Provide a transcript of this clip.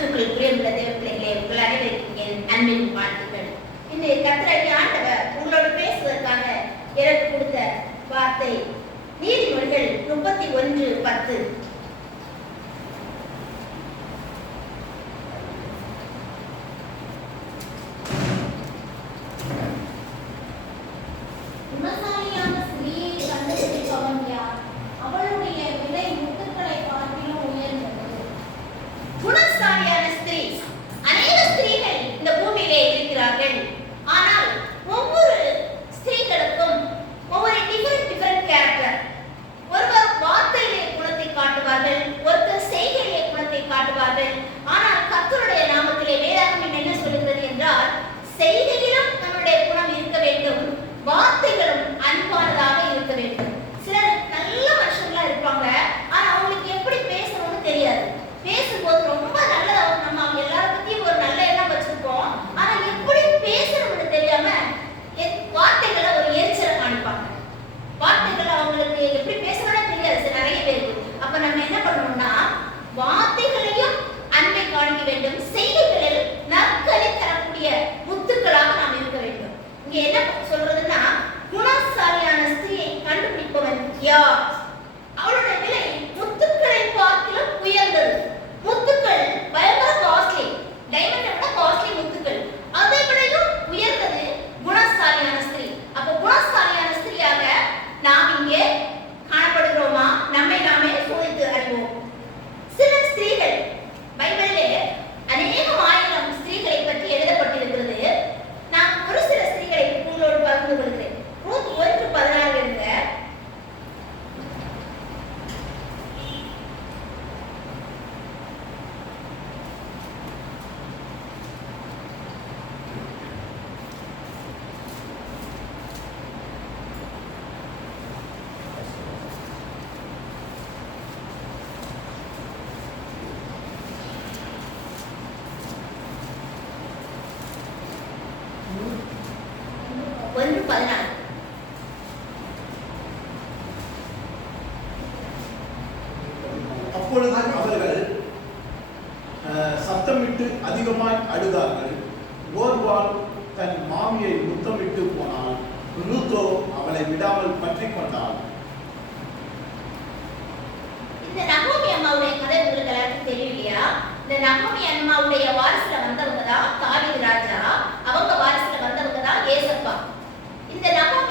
கிறிஸ்துவுக்குள் பிரியமுள்ள தேவ பிள்ளைகளே, உங்கள் அனைவருக்கும் என் அன்பின் வாழ்த்துக்கள். இன்று கர்த்தராகிய ஆண்டவர் உங்களோடு பேசுவதற்காக எனக்கு கொடுத்த வார்த்தை நீதிமொழிகள் 31:10. அப்பொழுது அவர்கள் சத்தமிட்டு அதிகமாய் அழுதார்கள். ஓர்வாள் தன் மாமியை முத்தமிட்டு போனாள். ரூத்தோ அவளை விடாமல் பற்றி கொண்டாள். இந்த நகோமி அம்மாவுடைய கதை உங்களுக்கு எல்லாருக்கும் தெரியும் இல்லையா? இந்த நகோமி அம்மாவுடைய வாரிசுல வந்தவங்க தான் தாவீது ராஜா. அவங்க வாரிசுல வந்தவங்க தான் ஏசப்பா. இந்த நகோமி